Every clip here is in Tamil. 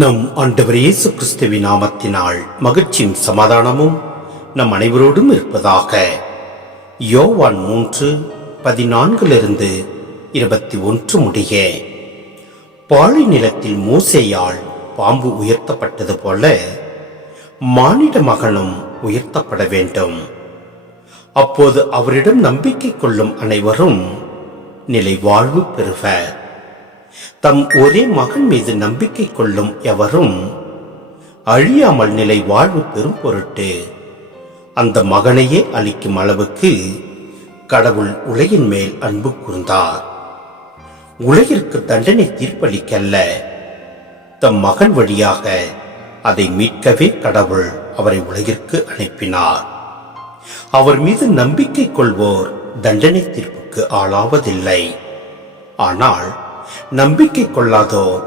நம் ஆண்டவர் இயேசு கிறிஸ்துவின் நாமத்தினால் மகிழ்ச்சியும் சமாதானமும் நம் அனைவரோடும் இருப்பதாக. யோவான் 3:14-21 முடிய. பாலை நிலத்தில் மோசேயால் பாம்பு உயர்த்தப்பட்டது போல மானிட மகனும் உயர்த்தப்பட வேண்டும். அப்போது அவரிடம் நம்பிக்கை கொள்ளும் அனைவரும் நிலை வாழ்வு பெறுவர். தம் ஒரே மகன் மீது நம்பிக்கை கொள்ளும் எவரும் அழியாமல் நிலை வாழ்வு பெறும் பொருட்டு அந்த மகனையே அளிக்கும் அளவுக்கு கடவுள் உலகின் மேல் அன்பு கூர்ந்தார். உலகிற்கு தண்டனை தீர்ப்பளிக்கல்ல, தம் மகன் வழியாக அதை மீட்கவே கடவுள் அவரை உலகிற்கு அனுப்பினார். அவர் மீது நம்பிக்கை கொள்வோர் தண்டனை தீர்ப்புக்கு ஆளாவதில்லை. ஆனால் நம்பிக்கை கொள்ளாதோர்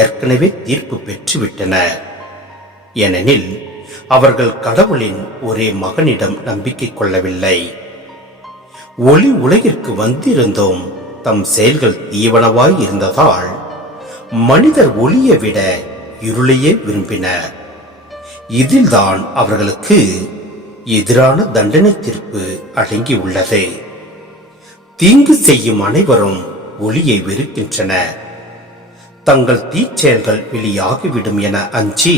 ஏற்கனவே தீர்ப்பு பெற்றுவிட்டனர். ஏனெனில் அவர்கள் கடவுளின் ஒரே மகனிடம் நம்பிக்கை கொள்ளவில்லை. ஒளி உலகிற்கு வந்திருந்தோம் தம் செயல்கள் தீவனவாய் இருந்ததால் மனிதர் ஒளியை விட இருளையே விரும்பினர். இதில்தான் அவர்களுக்கு எதிரான தண்டனை தீர்ப்பு அடங்கியுள்ளது. தீங்கு செய்யும் அனைவரும் ஒளியை வெறுக்கின்றனர். தங்கள் தீச்செயல்கள் வெளியாகிவிடும் என அஞ்சி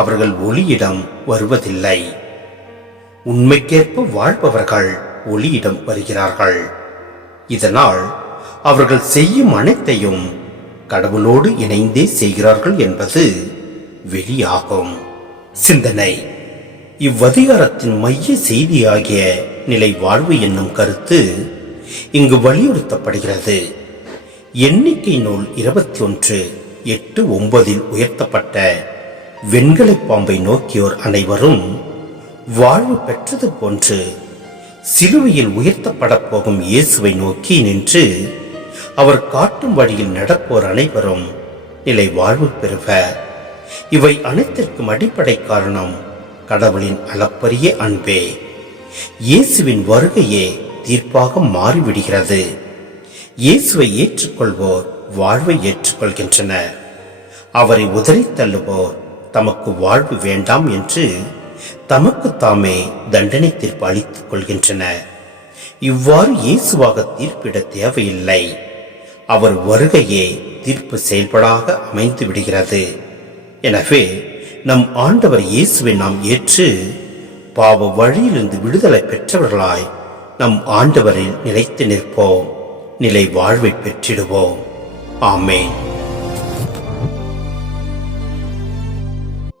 அவர்கள் ஒளியிடம் வருவதில்லை. உண்மைக்கேற்ப வாழ்பவர்கள் ஒளியிடம் வருகிறார்கள். இதனால் அவர்கள் செய்யும் அனைத்தையும் கடவுளோடு இணைந்தே செய்கிறார்கள் என்பது வெளியாகும். சிந்தனை. இவ்வதிகாரத்தின் மைய செய்தியாகிய நிலை வாழ்வு என்னும் கருத்து இங்கு வலியுறுத்தப்படுகிறது. எண்ணிக்கை நூல் 21:8-9 உயர்த்தப்பட்ட வெண்கல பாம்பை நோக்கியோர் அனைவரும் வாழ்வு பெற்றது போன்று சிலுவையில் உயர்த்தப்பட போகும் இயேசுவை நோக்கி நின்று அவர் காட்டும் வழியில் நடப்போர் அனைவரும் நிலை வாழ்வு பெறுவர். இவை அனைத்திற்கும் அடிப்படை காரணம் கடவுளின் அளப்பரிய அன்பே. இயேசுவின் வருகையே தீர்ப்பாக மாறிவிடுகிறது. இயேசுவை ஏற்றுக்கொள்வோர் வாழ்வை ஏற்றுக்கொள்கின்றனர். அவரை உதறி தள்ளுவோர் தமக்கு வாழ்வு வேண்டாம் என்று தமக்கு தாமே தண்டனை தீர்ப்பு அளித்துக் கொள்கின்றனர். இவ்வாறு இயேசுவாக தீர்ப்பிட தேவையில்லை. அவர் வருகையே தீர்ப்பு செயல்படாக அமைந்து விடுகிறது. எனவே நம் ஆண்டவர் இயேசுவை நாம் ஏற்று பாவ வழியிலிருந்து விடுதலை பெற்றவர்களாய் நம் ஆண்டவரில் நிலைத்து நிற்போம். நிலை வாழ்வை பெற்றிடுவோம். ஆமேன்.